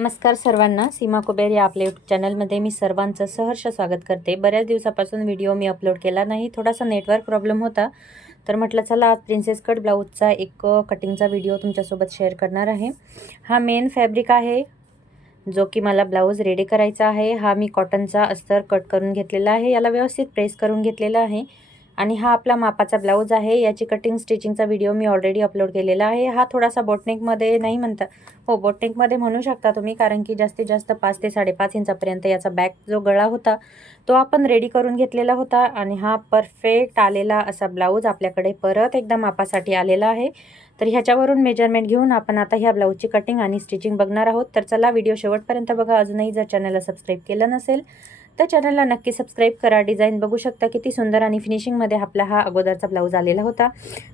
नमस्कार सर्वांना, सीमा कुबेर या आपल्या यूट्यूब चॅनलमध्ये मी सर्वांचं सहर्ष स्वागत करते। बऱ्याच दिवसापासून व्हिडिओ मी अपलोड केला नाही, थोडासा नेटवर्क प्रॉब्लेम होता, तर म्हटलं चला आज प्रिन्सेस कट ब्लाऊजचा एक कटिंगचा व्हिडिओ तुमच्यासोबत शेअर करणार आहे। हा मेन फॅब्रिक आहे जो की मला ब्लाऊज रेडी करायचा आहे। हा मी कॉटनचा अस्तर कट करून घेतलेला आहे, याला व्यवस्थित प्रेस करून घेतलेला आहे आणि हा आपला मापाचा ब्लाऊज आहे। याची कटिंग स्टिचिंगचा व्हिडिओ मी ऑलरेडी अपलोड केलेला आहे। हा थोडासा बोटनेकमध्ये नाही म्हणता, हो बोटनेकमध्ये म्हणू शकता तुम्ही, कारण की जास्तीत जास्त 5 ते 5.5 इंचापर्यंत याचा बॅक जो गळा होता तो आपण रेडी करून घेतलेला होता आणि हा परफेक्ट आलेला असा ब्लाऊज आपल्याकडे परत एकदा मापासाठी आलेला आहे। तर ह्याच्यावरून मेजरमेंट घेऊन आपण आता ह्या ब्लाऊजची कटिंग आणि स्टिचिंग बघणार आहोत। तर चला व्हिडिओ शेवटपर्यंत बघा। अजूनही जर चॅनलला सबस्क्राईब केलं नसेल तर चॅनलला नक्की सबस्क्राईब करा। डिझाईन बघू शकता किती सुंदर आणि फिनिशिंगमध्ये आपला हा अगोदरचा ब्लाऊज आलेला होता।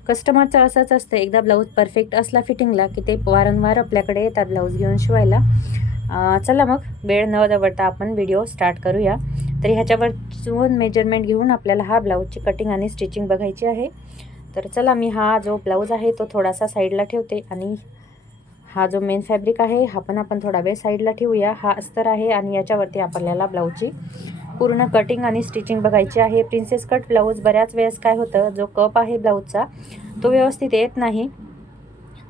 कस्टमरचं असंच असतं, एकदा ब्लाऊज परफेक्ट असला फिटिंगला की ते वारंवार आपल्याकडे येतात ब्लाऊज घेऊन शिवायला। चला मग वेळ न दवडता आपण व्हिडिओ स्टार्ट करूया। तर ह्याच्यावरून मेजरमेंट घेऊन आपल्याला हा ब्लाऊजची कटिंग आणि स्टिचिंग बघायची आहे। तर चला मी हा जो ब्लाऊज आहे तो थोडासा साईडला ठेवते आणि हा जो मेन फॅब्रिक आहे हा पण आपण थोडा वेळ साईडला ठेवूया। हा अस्तर आहे आणि याच्यावरती आपल्याला ब्लाऊजची पूर्ण कटिंग आणि स्टिचिंग बघायची आहे। प्रिन्सेस कट ब्लाऊज बऱ्याच वेळेस काय होतं, जो कप आहे ब्लाऊजचा तो व्यवस्थित येत नाही,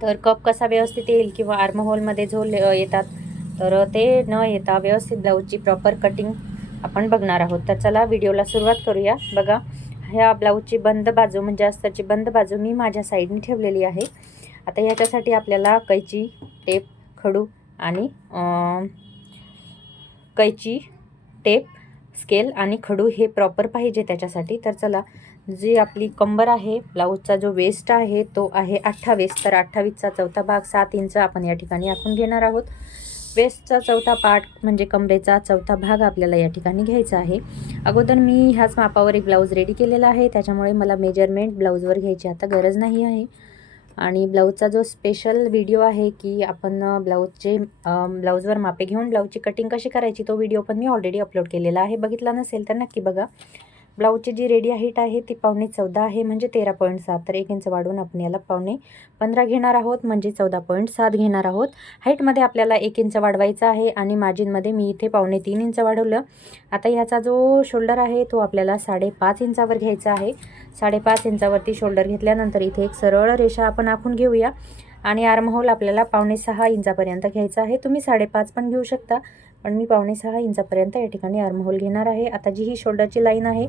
तर कप कसा व्यवस्थित येईल किंवा आर्महोलमध्ये झोल येतात, तर ते न येता व्यवस्थित ब्लाऊजची प्रॉपर कटिंग आपण बघणार आहोत। तर चला व्हिडिओला सुरुवात करूया। बघा, ह्या ब्लाऊजची बंद बाजू म्हणजे अस्तरची बंद बाजू मी माझ्या साईडने ठेवलेली आहे। आता ह्याच्यासाठी आपल्याला कैची, टेप, खडू आणि कैची, टेप, स्केल आणि खडू हे प्रॉपर पाहिजे त्याच्यासाठी। तर चला, जी आपली कंबर आहे, ब्लाऊजचा जो वेस्ट आहे तो आहे 28, तर 28चा चौथा भाग 7 इंच आपण या ठिकाणी आखून घेणार आहोत। वेस्टचा चौथा पार्ट म्हणजे कमरेचा चौथा भाग आपल्याला या ठिकाणी घ्यायचा आहे। अगोदर मी ह्याच मापावर एक ब्लाऊज रेडी केलेला आहे, त्याच्यामुळे मला मेजरमेंट ब्लाऊजवर घ्यायची आता गरज नाही आहे। आणि ब्लाऊजचा जो स्पेशल व्हिडिओ आहे की आपण ब्लाऊजवर मापे घेऊन ब्लाऊजची कटिंग कशी करायची, तो व्हिडिओ पण मी ऑलरेडी अपलोड केलेला आहे, बघितला नसेल तर नक्की बघा। ब्लाऊजची जी रेडी हाईट आहे ती 14.25 आहे, म्हणजे 13.7, तर 1 इंच वाढवून आपण याला 15.5 घेणार आहोत, म्हणजे 14.7 घेणार आहोत। हाईटमध्ये आपल्याला 1 इंच वाढवायचा आहे आणि मार्जिनमध्ये मी इथे 3.25 इंच वाढवलं। आता ह्याचा जो शोल्डर आहे तो आपल्याला 5.5 इंचावर घ्यायचा आहे। 5.5 इंचावरती शोल्डर घेतल्यानंतर इथे एक सरळ रेषा आपण आखून घेऊया आणि आर्महोल आपल्याला 5.25 इंचापर्यंत घ्यायचा आहे। तुम्ही 5.5 पण घेऊ शकता, पण मी 5.25 इंचापर्यंत या ठिकाणी आर्महोल घेणार आहे। आता जी ही शोल्डरची लाईन आहे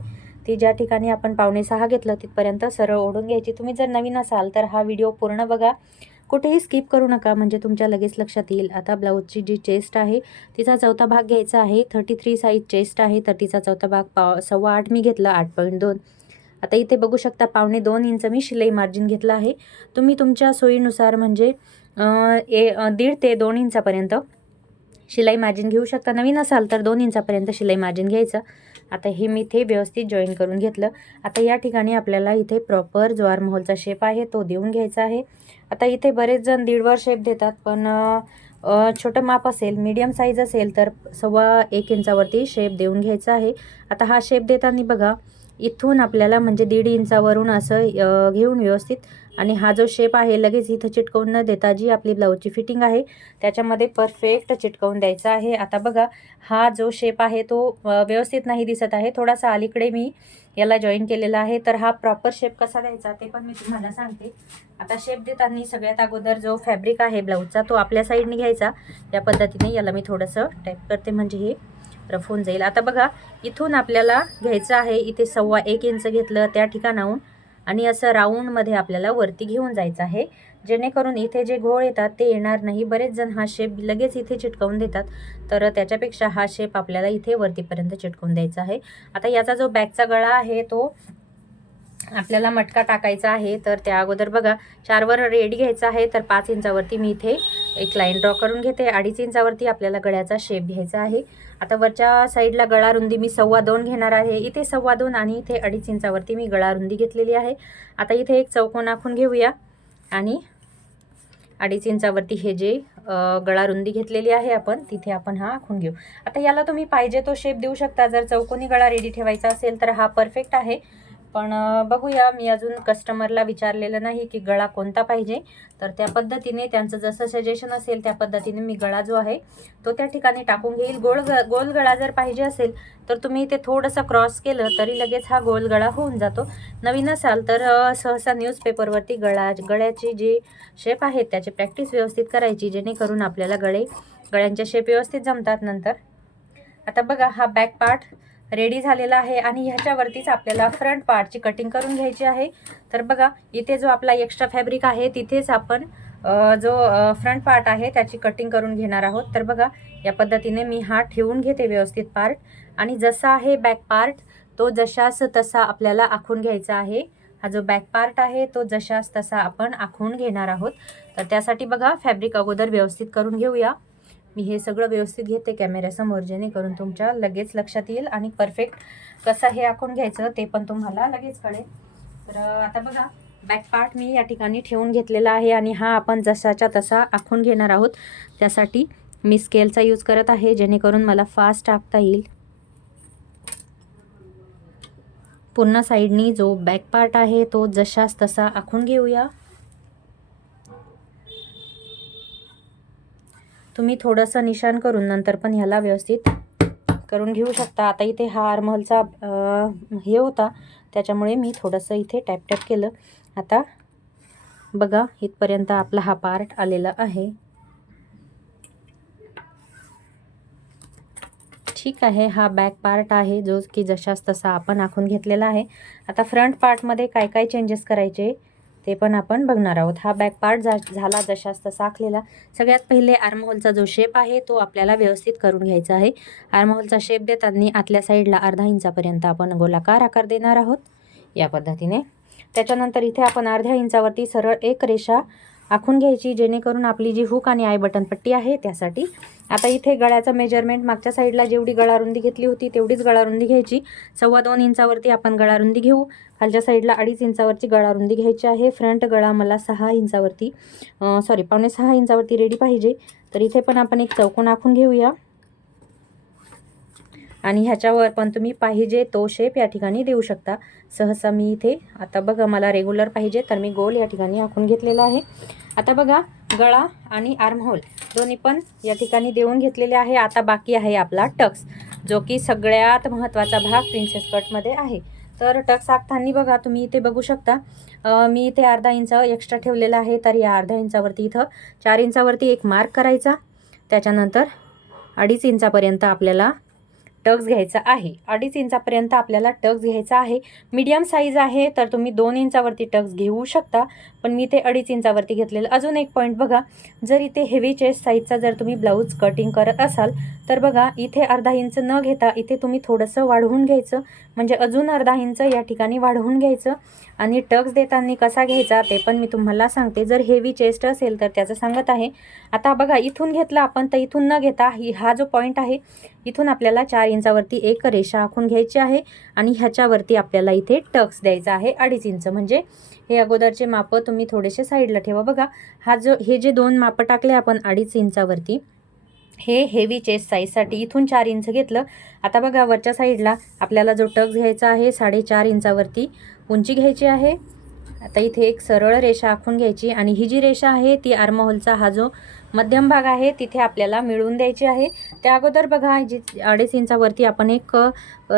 ती ज्या ठिकाणी आपण 5.25 घेतलं तिथपर्यंत सरळ ओढून घ्यायची। तुम्ही जर नवीन असाल तर हा व्हिडिओ पूर्ण बघा, कुठेही स्किप करू नका, म्हणजे तुमच्या लगेच लक्षात येईल। आता ब्लाऊजची जी चेस्ट आहे तिचा चौथा भाग घ्यायचा आहे। 33 साईज चेस्ट आहे, तर तिचा चौथा भाग 8.25 मी घेतला, 8.2। आता इथे बघू शकता 2.25 इंच मी शिलाई मार्जिन घेतलं आहे। तुम्ही तुमच्या सोयीनुसार म्हणजे 1.5 ते 2 इंचापर्यंत शिलाई मार्जिन घेऊ शकता। नवीन असाल तर 2 इंचापर्यंत शिलाई मार्जिन घ्यायचं। आता हे मी इथे व्यवस्थित जॉईन करून घेतलं। आता या ठिकाणी आपल्याला इथे प्रॉपर जो आर्महोलचा शेप आहे तो देऊन घ्यायचा आहे। आता इथे बरेच जण 1.5 शेप देतात, पण छोटं माप असेल, मीडियम साईज असेल तर 1.25 इंचावरती शेप देऊन घ्यायचा आहे। आता हा शेप देताना बघा, इथून आपल्याला म्हणजे 1.5 इंचावरून असं घेऊन व्यवस्थित, आणि हा जो शेप आहे लगेच इथं चिटकवून न देता जी आपली ब्लाऊजची फिटिंग आहे त्याच्यामध्ये परफेक्ट चिटकवून द्यायचा आहे। आता बघा, हा जो शेप आहे तो व्यवस्थित नाही दिसत आहे, थोडासा अलीकडे मी याला जॉईन केलेला आहे। तर हा प्रॉपर शेप कसा द्यायचा ते पण मी तुम्हाला सांगते। आता शेप देताना सगळ्यात अगोदर जो फॅब्रिक आहे ब्लाऊजचा तो आपल्या साईडने घ्यायचा। या पद्धतीने याला मी थोडंसं टाईप करते, म्हणजे हे रफ होऊन जाईल। आता बघा, इथून आपल्याला घ्यायचं आहे, इथे 1.25 इंच घेतलं त्या ठिकाणाहून आणि असं राऊंडमध्ये आपल्याला वरती घेऊन जायचं आहे, जेणेकरून इथे जे घोळ येतात ते येणार नाही। बरेच जण हा शेप लगेच इथे चिटकवून देतात, तर त्याच्यापेक्षा हा शेप आपल्याला इथे वरतीपर्यंत चिटकवून द्यायचा आहे। आता याचा जो बॅकचा गळा आहे तो आपल्याला मटका टाकायचा आहे, तर त्या अगोदर बघा 4 वर रेडी घ्यायचा आहे, तर 5 इंचावरती मी इथे एक लाईन ड्रॉ करून घेते। 2.5 इंचावरती आपल्याला गळ्याचा शेप घ्यायचा आहे। आता वरच्या साईडला गळा रुंदी मी 2.25 घेणार आहे, इथे 2.25 आणि इथे 2.5 इंचावरती मी गळा रुंदी घेतलेली आहे। आता इथे एक चौकोन आखून घेऊया आणि 2.5 इंचावरती हे जे गळा रुंदी घेतलेली आहे आपण तिथे आपण हा आखून घेऊ। आता याला तुम्ही पाहिजे तो शेप देऊ शकता। जर चौकोनी गळा रेडी ठेवायचा असेल तर हा परफेक्ट आहे, पण बघूया, मी अजून कस्टमरला विचारलेलं नाही की गळा कोणता पाहिजे, तर त्या पद्धतीने त्यांचं जसं सजेशन असेल त्या पद्धतीने मी गळा जो आहे तो त्या ठिकाणी टाकून घेईल. गोल गळा जर पाहिजे असेल तर तुम्ही ते थोडंसं क्रॉस केलं तरी लगेच हा गोल गळा होऊन जातो. नवीन असाल तर सहसा न्यूजपेपरवरती गळ्याची जी शेप आहेत त्याची प्रॅक्टिस व्यवस्थित करायची, जेणेकरून आपल्याला गळ्यांच्या शेप व्यवस्थित जमतात नंतर. आता बघा, हा बॅक पार्ट रेडी झालेला आहे आणि ह्याच्यावरतीच आपल्याला फ्रंट पार्टची कटिंग करून घ्यायची आहे. तर बघा, इथे जो आपला एक्स्ट्रा फॅब्रिक आहे तिथेच आपण जो फ्रंट पार्ट आहे त्याची कटिंग करून घेणार आहोत. तर बघा, या पद्धतीने मी हा ठेवून घेते व्यवस्थित पार्ट, आणि जसा आहे बॅक पार्ट तो जशास तसा आपल्याला आखून घ्यायचा आहे. हा जो बॅक पार्ट आहे तो जशास तसा आपण आखून घेणार आहोत. तर त्यासाठी बघा, फॅब्रिक अगोदर व्यवस्थित करून घेऊया. मी हे सगळं व्यवस्थित घेते कॅमेऱ्यासमोर, जेणेकरून तुमच्या लगेच लक्षात येईल आणि परफेक्ट कसं हे आखून घ्यायचं ते पण तुम्हाला लगेच कळेल. तर आता बघा, बॅक पार्ट मी या ठिकाणी ठेवून घेतलेला आहे आणि हा आपण जसाच्या तसा आखून घेणार आहोत. त्यासाठी मी स्केलचा यूज करत आहे, जेणेकरून मला फास्ट आखता येईल. पूर्ण साईडनी जो बॅक पार्ट आहे तो जशास तसा आखून घेऊया. तुम्ही थोडंसं निशाण करून नंतर पण ह्याला व्यवस्थित करून घेऊ शकता. आता इथे हा आर्महोलचा हे होता, त्याच्यामुळे मी थोडंसं इथे टॅप केलं. आता बघा, इथपर्यंत आपला हा पार्ट आलेला आहे. ठीक आहे, हा बॅक पार्ट आहे जो की जशास तसा आपण आखून घेतलेला आहे. आता फ्रंट पार्टमध्ये काय काय चेंजेस करायचे ते पण आपण बघणार आहोत. हा बॅक पार्ट झाला जशास तसा आखलेला. सगळ्यात पहिले आर्महोलचा जो शेप आहे तो आपल्याला व्यवस्थित करून घ्यायचा आहे. आर्महोलचा शेप देताना आतल्या साईडला अर्धा इंचापर्यंत आपण गोलाकार आकार देणार आहोत या पद्धतीने. त्याच्यानंतर इथे आपण अर्ध्या इंचावरती सरळ एक रेषा आखून घ्यायची, जेणेकरून आपली जी हुक आणि आय बटन पट्टी आहे त्यासाठी. आता इथे गळ्याचं मेजरमेंट मागच्या साईडला जेवढी गळारुंदी घेतली होती तेवढीच गळारुंदी घ्यायची. 2.25 इंचावरती आपण गळारुंदी घेऊ. खालच्या साईडला 2.5 इंचावरची गळारुंदी घ्यायची आहे. फ्रंट गळा मला 6 इंचावरती 5.25 इंचावरती रेडी पाहिजे. तर इथे पण आपण एक चौकोन आखून घेऊया आणि ह्याच्यावर पण तुम्ही पाहिजे तो शेप या ठिकाणी देऊ शकता. सहसा मी इथे आता बघा, मला रेग्युलर पाहिजे तर मी गोल या ठिकाणी आखून घेतलेला आहे. आता बघा, गळा आणि आर्महोल दोन्ही पण या ठिकाणी देऊन घेतलेले आहे. आता बाकी आहे आपला टक्स, जो की सगळ्यात महत्त्वाचा भाग प्रिन्सेस कटमध्ये आहे. तर टक्स आखताना बघा, तुम्ही इथे बघू शकता, मी इथे अर्धा इंच एक्स्ट्रा ठेवलेला आहे. तर या अर्ध्या इंचावरती इथं 4 इंचावरती एक मार्क करायचा. त्याच्यानंतर 2.5 इंचापर्यंत आपल्याला टक्स घ्यायचा आहे. 2.5 इंचापर्यंत आपल्याला टक्स घ्यायचा आहे. मीडियम साईज आहे तर तुम्ही 2 इंचावरती टक्स घेऊ शकता, पण मी ते 2.5 इंचावरती घेतलेलं. अजून एक पॉईंट बघा, जर इथे हेवी चेस्ट साईजचा जर तुम्ही ब्लाऊज कटिंग करत असाल तर बघा, इथे अर्धा इंच न घेता इथे तुम्ही थोडंसं वाढवून घ्यायचं, म्हणजे अजून अर्धा इंच या ठिकाणी वाढवून घ्यायचं. आणि टक्स देताना कसा घ्यायचा ते पण मी तुम्हाला सांगते. जर हेवी चेस्ट असेल तर त्याचं सांगत आहे. आता बघा, इथून घेतला आपण तर इथून न घेता हा जो पॉईंट आहे इथून आपल्याला 4 इंचावरती एक रेषा आखून घ्यायची आहे आणि ह्याच्यावरती आपल्याला इथे टक्स द्यायचा आहे 2.5 इंच. म्हणजे हे अगोदरचे मापं तुम्ही थोडेसे साईडला ठेवा. बघा, हे जे 2 मापं टाकले आपण 2.5 इंचावरती, हे हेवी चेस्ट साईजसाठी इथून 4 इंच घेतलं. आता बघा, वरच्या साईडला आपल्याला जो टक्स घ्यायचा आहे 4.5 इंचावरती उंची घ्यायची आहे. आता इथे एक सरळ रेषा आखून घ्यायची आणि ही जी रेषा आहे ती आर्महोलचा हा जो मध्यम भाग आहे तिथे आपल्याला मिळवून द्यायची आहे. त्या अगोदर बघा, जी 2.5 इंचावरती आपण एक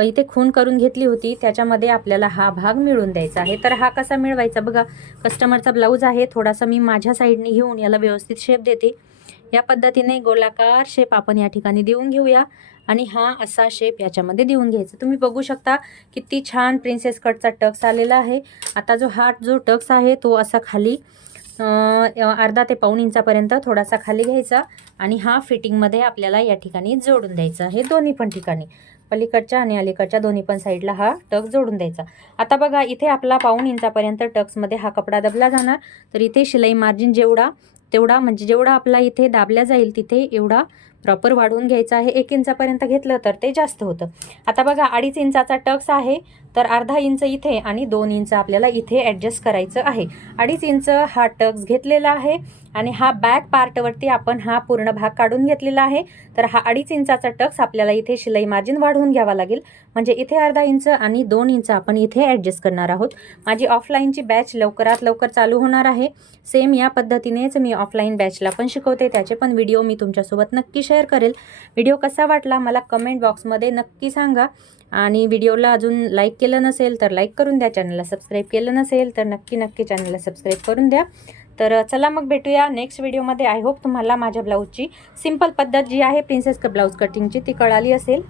इथे खूण करून घेतली होती त्याच्यामध्ये आपल्याला हा भाग मिळवून द्यायचा आहे. तर हा कसा मिळवायचा बघा, कस्टमरचा ब्लाऊज आहे, थोडासा मी माझ्या साईडने घेऊन याला व्यवस्थित शेप देते. या पद्धतीने गोलाकार शेप आपण या ठिकाणी देऊन घेऊया आणि हा असा शेप याच्यामध्ये देऊन घ्यायचा. तुम्ही बघू शकता किती छान प्रिन्सेस कटचा टक्स आलेला आहे. आता जो टक्स आहे तो असा खाली अर्धा ते पाऊण इंचापर्यंत थोडासा खाली घ्यायचा आणि हा फिटिंगमध्ये आपल्याला या ठिकाणी जोडून द्यायचा आहे. दोन्ही पण ठिकाणी, पलीकडच्या आणि अलीकडच्या दोन्ही पण साईडला हा टक्स जोडून द्यायचा. आता बघा, इथे आपला पाऊण इंचापर्यंत टक्समध्ये हा कपडा दबला जाणार. तर इथे शिलाई मार्जिन तेवढा म्हणजे जेवढा आपला इथे दाबल्या जाईल तिथे एवढा प्रॉपर वाढवून घ्यायचा आहे. 1 इंचापर्यंत घेतलं तर ते जास्त होतं. आता बघा, 2.5 इंचाचा टक्स आहे तर अर्धा इंच इथे आणि 2 इंच आपल्याला इथे ॲडजस्ट करायचं आहे. 2.5 इंच हा टक्स घेतलेला आहे आणि हा बॅक पार्टवरती आपण हा पूर्ण भाग काढून घेतलेला आहे. तर हा 2.5 इंचाचा टक्स आपल्याला इथे शिलाई मार्जिन वाढवून घ्यावा लागेल. म्हणजे इथे अर्धा इंच आणि 2 इंच आपण इथे ॲडजस्ट करणार आहोत. माझी ऑफलाईनची बॅच लवकरात लवकर चालू होणार आहे. सेम या पद्धतीनेच मी ऑफलाईन बॅचला पण शिकवते, त्याचे पण व्हिडिओ मी तुमच्यासोबत नक्की शेअर करेल. व्हिडिओ कसा वाटला मला कमेंट बॉक्समध्ये नक्की सांगा. आणि व्हिडिओला अजून लाईक केलं नसेल तर लाईक करून द्या. चॅनलला सबस्क्राईब केलं नसेल तर नक्की चॅनलला सबस्क्राईब करून द्या. तर चला मग भेटूया नेक्स्ट व्हिडिओमध्ये. आय होप तुम्हाला माझ्या ब्लाऊजची सिंपल पद्धत जी आहे प्रिन्सेस कट ब्लाऊज कटिंगची ती कळाली असेल.